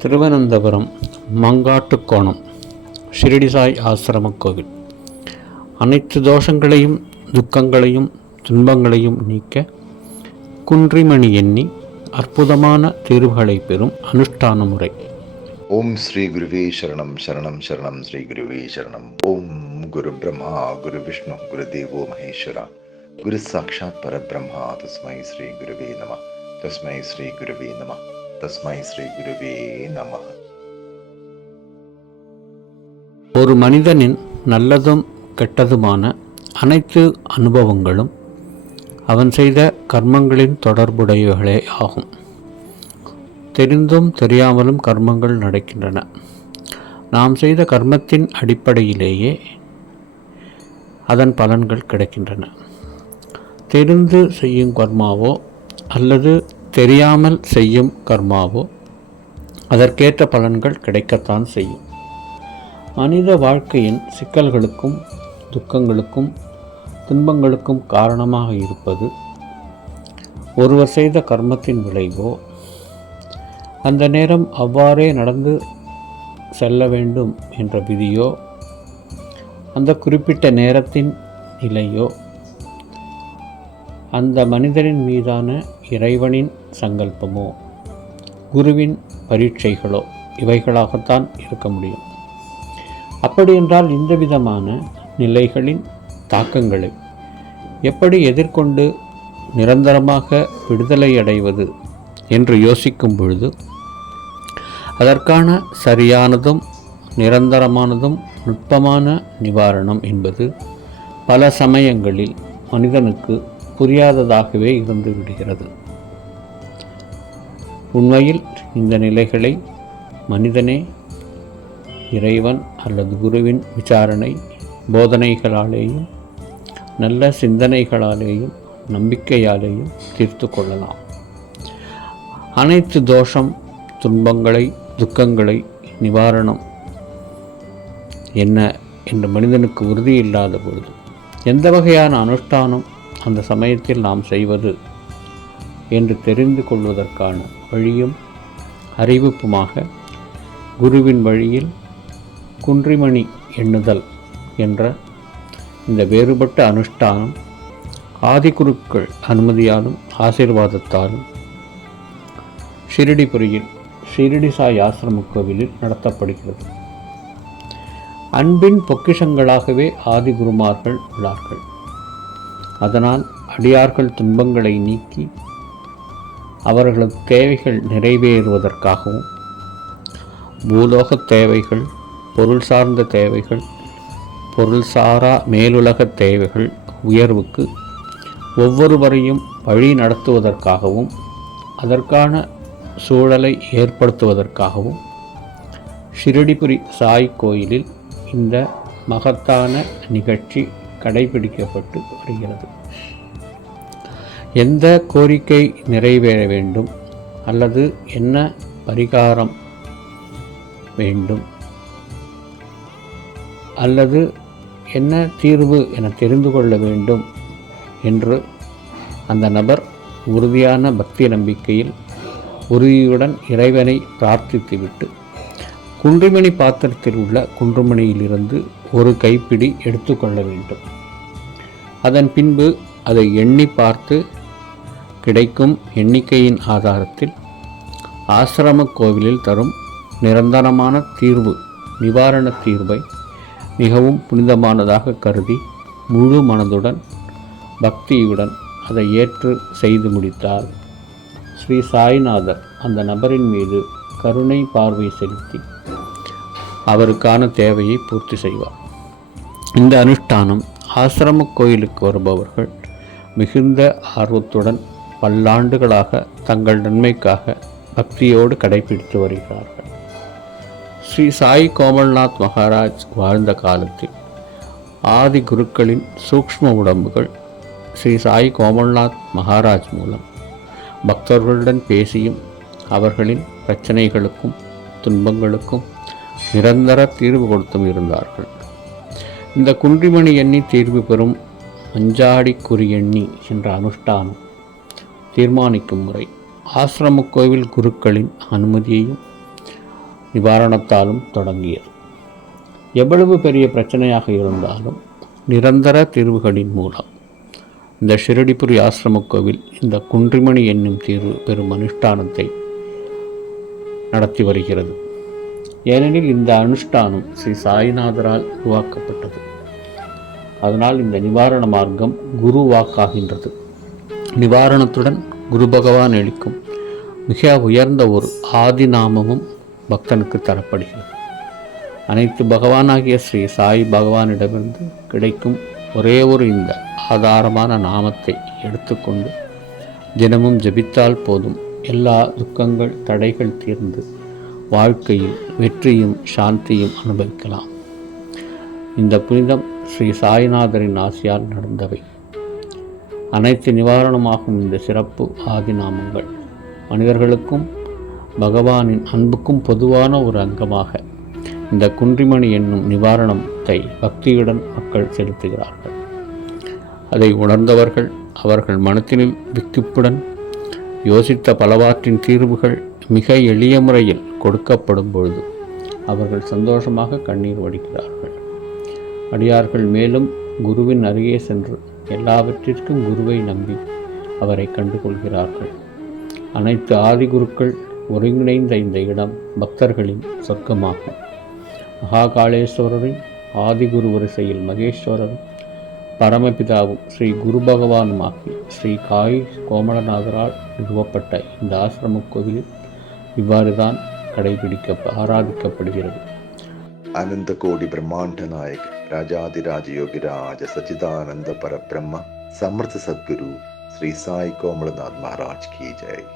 திருவனந்தபுரம் மங்காட்டுக்கோணம் ஷிரடி சாய் ஆசிரம கோவில் அனைத்து தோஷங்களையும் துக்கங்களையும் துன்பங்களையும் நீக்க குன்றிமணி எண்ணி அற்புதமான தீர்வுகளை பெறும் அனுஷ்டான முறை. ஓம் ஸ்ரீ குருவே சரணம் சரணம் சரணம் ஸ்ரீ குருவே சரணம். ஓம் குரு பிரம்மா குரு விஷ்ணு குரு தேவோ மகேஸ்வரா குரு சாட்சாத் பரபிரம்மா தஸ்மை ஸ்ரீ குருவே நம தஸ்மை ஸ்ரீ குருவே நம தஸ்மை ஸ்ரீ குருவே நம. ஒரு மனிதனின் நல்லதும் கெட்டதுமான அனைத்து அனுபவங்களும் அவன் செய்த கர்மங்களின் தொடர்புடையவைகளே ஆகும். தெரிந்தும் தெரியாமலும் கர்மங்கள் நடக்கின்றன. நாம் செய்த கர்மத்தின் அடிப்படையிலேயே அதன் பலன்கள் கிடைக்கின்றன. தெரிந்து செய்யும் கர்மாவோ அல்லது தெரியாமல் செய்யும் கர்மாவோ அதற்கேற்ற பலன்கள் கிடைக்கத்தான் செய்யும். மனித வாழ்க்கையின் சிக்கல்களுக்கும் துக்கங்களுக்கும் துன்பங்களுக்கும் காரணமாக இருப்பது ஒருவர் செய்த கர்மத்தின் விளைவோ அந்த நேரம் அவ்வாறே நடந்து செல்ல வேண்டும் என்ற விதியோ அந்த குறிப்பிட்ட நேரத்தின் நிலையோ அந்த மனிதரின் மீதான இறைவனின் சங்கல்பமோ குருவின் பரீட்சைகளோ இவைகளாகத்தான் இருக்க முடியும். அப்படியென்றால் இந்த விதமான நிலைகளின் தாக்கங்களை எப்படி எதிர்கொண்டு நிரந்தரமாக விடுதலை அடைவது என்று யோசிக்கும் பொழுது அதற்கான சரியானதும் நிரந்தரமானதும் நுட்பமான நிவாரணம் என்பது பல சமயங்களில் மனிதனுக்கு புரியாததாகவே இருந்து விடுகிறது. உண்மையில் இந்த நிலைகளை மனிதனே இறைவன் அல்லது குருவின் விசாரணை போதனைகளாலேயும் நல்ல சிந்தனைகளாலேயும் நம்பிக்கையாலேயும் தீர்த்து கொள்ளலாம். அனைத்து தோஷம் துன்பங்களை துக்கங்களை நிவாரணம் என்ன என்ற மனிதனுக்கு உறுதி இல்லாத பொழுது எந்த வகையான அனுஷ்டானம் அந்த சமயத்தில் நாம் செய்வது என்று தெரிந்து கொள்வதற்கான வழியும் அறிவிப்புமாக குருவின் வழியில் குன்றிமணி எண்ணுதல் என்ற இந்த வேறுபட்ட அனுஷ்டானம் ஆதிகுருக்கள் அனுமதியாலும் ஆசீர்வாதத்தாலும் ஷிரடிபுரியில் ஷிரடி சாய் ஆசிரம கோவிலில் நடத்தப்படுகிறது. அன்பின் பொக்கிஷங்களாகவே ஆதிகுருமார்கள் உள்ளார்கள். அதனால் அடியார்கள் துன்பங்களை நீக்கி அவர்களது தேவைகள் நிறைவேறுவதற்காகவும் பூலோக தேவைகள் பொருள் சார்ந்த தேவைகள் பொருள் சாரா மேலுலக தேவைகள் உயர்வுக்கு ஒவ்வொருவரையும் வழி நடத்துவதற்காகவும் அதற்கான சூழலை ஏற்படுத்துவதற்காகவும் ஷிரடிபுரி சாய் கோயிலில் இந்த மகத்தான நிகழ்ச்சி கடைபிடிக்கப்பட்டு வருகிறது. எந்த கோரிக்கை நிறைவேற வேண்டும் அல்லது என்ன பரிகாரம் வேண்டும் அல்லது என்ன தீர்வு என தெரிந்து கொள்ள வேண்டும் என்று அந்த நபர் உறுதியான பக்தி நம்பிக்கையில் உறுதியுடன் இறைவனை பிரார்த்தித்துவிட்டு குன்றிமணி பாத்திரத்தில் உள்ள குன்றுமணியிலிருந்து ஒரு கைப்பிடி எடுத்துக்கொள்ள வேண்டும். அதன் பின்பு அதை எண்ணி பார்த்து கிடைக்கும் எண்ணிக்கையின் ஆதாரத்தில் ஆசிரம கோவிலில் தரும் நிரந்தரமான தீர்வு நிவாரண தீர்வை மிகவும் புனிதமானதாக கருதி முழு மனதுடன் பக்தியுடன் அதை ஏற்று செய்து முடித்தால் ஸ்ரீ சாய்நாதர் அந்த நபரின் மீது கருணை பார்வை செலுத்தி அவருக்கான தேவையை பூர்த்தி செய்வார். இந்த அனுஷ்டானம் ஆசிரம கோயிலுக்கு வருபவர்கள் மிகுந்த ஆர்வத்துடன் பல்லாண்டுகளாக தங்கள் நன்மைக்காக பக்தியோடு கடைபிடித்து வருகிறார்கள். ஸ்ரீ சாய் கோமல்நாத் மகாராஜ் வாழ்ந்த காலத்தில் ஆதி குருக்களின் சூக்ஷ்ம உடம்புகள் ஸ்ரீ சாய் கோமல்நாத் மகாராஜ் மூலம் பக்தர்களுடன் பேசியும் அவர்களின் பிரச்சனைகளுக்கும் துன்பங்களுக்கும் நிரந்தர தீர்வு கொடுத்தும் இருந்தார்கள். இந்த குன்றிமணி எண்ணி தீர்வு பெறும் மஞ்சாடி குறி எண்ணி என்ற அனுஷ்டானம் தீர்மானிக்கும் முறை ஆசிரம கோவில் குருக்களின் அனுமதியையும் நிவாரணத்தாலும் தொடங்கியது. எவ்வளவு பெரிய பிரச்சனையாக இருந்தாலும் நிரந்தர தீர்வுகளின் மூலம் இந்த ஷிரடிபுரி ஆசிரம கோவில் இந்த குன்றிமணி என்னும் தீர்வு பெறும் அனுஷ்டானத்தை நடத்தி வருகிறது. ஏனெனில் இந்த அனுஷ்டானம் ஸ்ரீ சாய்நாதரால் உருவாக்கப்பட்டது. அதனால் இந்த நிவாரண மார்க்கம் குரு வாக்காகின்றது. நிவாரணத்துடன் குரு பகவான் அளிக்கும் மிக உயர்ந்த ஒரு ஆதி நாமமும் பக்தனுக்கு தரப்படுகிறது. அனைத்து பகவானாகிய ஸ்ரீ சாய் பகவானிடமிருந்து கிடைக்கும் ஒரே ஒரு இந்த ஆதாரமான நாமத்தை எடுத்துக்கொண்டு தினமும் ஜபித்தால் போதும், எல்லா துக்கங்கள் தடைகள் தீர்ந்து வாழ்க்கையில் வெற்றியும் சாந்தியும் அனுபவிக்கலாம். இந்த புனிதம் ஸ்ரீ சாய்நாதரின் ஆசியால் நடந்தவை. அனைத்து நிவாரணமாகும் இந்த சிறப்பு ஆதிநாமங்கள் மனிதர்களுக்கும் பகவானின் அன்புக்கும் பொதுவான ஒரு அங்கமாக இந்த குன்றிமணி என்னும் நிவாரணத்தை பக்தியுடன் மக்கள் செலுத்துகிறார்கள். அதை உணர்ந்தவர்கள் அவர்கள் மனத்தினில் விக்கிப்புடன் யோசித்த பலவாற்றின் தீர்வுகள் மிக எளிய முறையில் கொடுக்கப்படும் பொழுது அவர்கள் சந்தோஷமாக கண்ணீர் வடிக்கிறார்கள். அடியார்கள் மேலும் குருவின் அருகே சென்று எல்லாவற்றிற்கும் குருவை நம்பி அவரை கண்டுகொள்கிறார்கள். அனைத்து ஆதிகுருக்கள் ஒருங்கிணைந்த இந்த இடம் பக்தர்களின் சொர்க்கமாகும். மகாகாளேஸ்வரரின் ஆதிகுரு வரிசையில் மகேஸ்வரரும் பரமபிதாவும் ஸ்ரீ குரு பகவானுமாகி ஸ்ரீ காய் கோமலநாதரால் நிறுவப்பட்ட இந்த ஆசிரம கோவிலில் இவ்வாறுதான் ஆராதிக்கப்படுகிறது. அனந்த கோடி பிரம்மாண்ட நாயக் ராஜாதிராஜ யோகிராஜ சச்சிதானந்த பரபிரம்ம சமர்த்த சத்குரு ஸ்ரீ சாய் கோமலநாத் மகாராஜ் கி ஜெய்.